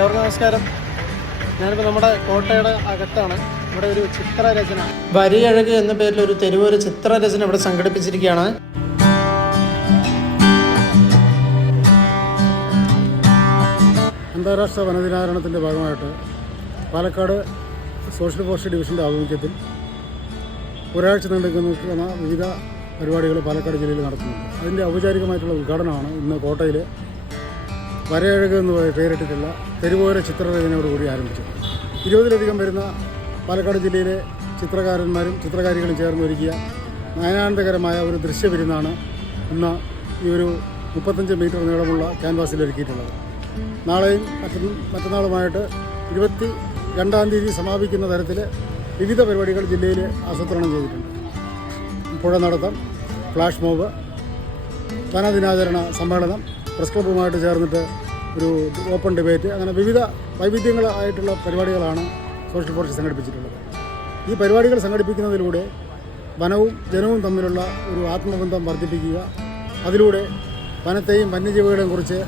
എല്ലാവർക്കും നമസ്കാരം. ഞാനിപ്പോൾ നമ്മുടെ കോട്ടയുടെ അകത്താണ്. ഇവിടെ ഒരു ചിത്രരചന, വരിയഴക് എന്ന പേരിൽ ഒരു തെരുവൊരു ചിത്രരചന ഇവിടെ സംഘടിപ്പിച്ചിരിക്കുകയാണ്. അന്താരാഷ്ട്ര വനദിനാചരണത്തിൻ്റെ ഭാഗമായിട്ട് പാലക്കാട് സോഷ്യൽ ഫോറസ്ട്രി ഡിവിഷൻ്റെ ആഭിമുഖ്യത്തിൽ ഒരാഴ്ച നിൽക്കുന്ന വിവിധ പരിപാടികൾ പാലക്കാട് ജില്ലയിൽ നടത്തുന്നുണ്ട്. അതിൻ്റെ ഔപചാരികമായിട്ടുള്ള ഉദ്ഘാടനമാണ് ഇന്ന് കോട്ടയിൽ വരയഴക് എന്ന് പേരിട്ടിട്ടുള്ള തെരുവോര ചിത്രരചനയോടുകൂടി ആരംഭിച്ചത്. 20ലധികം വരുന്ന പാലക്കാട് ജില്ലയിലെ ചിത്രകാരന്മാരും ചിത്രകാരികളും ചേർന്ന് ഒരുക്കിയ നയനാനന്ദകരമായ ഒരു ദൃശ്യവിരുന്നാണ് ഇന്ന് ഈ ഒരു 35 മീറ്റർ നീളമുള്ള ക്യാൻവാസിൽ ഒരുക്കിയിട്ടുള്ളത്. നാളെയും മറ്റന്നാളുമായിട്ട് 22-ാം തീയതി സമാപിക്കുന്ന തരത്തിൽ വിവിധ പരിപാടികൾ ജില്ലയിൽ ആസൂത്രണം ചെയ്തിട്ടുണ്ട്. പുഴ നടത്തം, ഫ്ലാഷ് മോബ്, വനദിനാചരണ സമ്മേളനം, പ്രസ് ക്ലബ്ബുമായിട്ട് ചേർന്നിട്ട് ഒരു ഓപ്പൺ ഡിബേറ്റ്, അങ്ങനെ വിവിധ വൈവിധ്യങ്ങളായിട്ടുള്ള പരിപാടികളാണ് സോഷ്യൽ ഫോറസ്ട്രി സംഘടിപ്പിച്ചിട്ടുള്ളത്. ഈ പരിപാടികൾ സംഘടിപ്പിക്കുന്നതിലൂടെ വനവും ജനവും തമ്മിലുള്ള ഒരു ആത്മബന്ധം വർദ്ധിപ്പിക്കുക, അതിലൂടെ വനത്തെയും വന്യജീവികളെയും കുറിച്ച്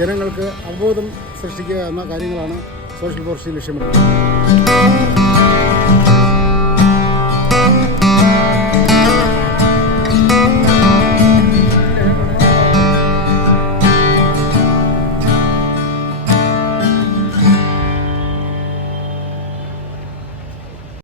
ജനങ്ങൾക്ക് അവബോധം സൃഷ്ടിക്കുക എന്ന കാര്യങ്ങളാണ് സോഷ്യൽ ഫോറസ്ട്രി ലക്ഷ്യമിടുന്നത്.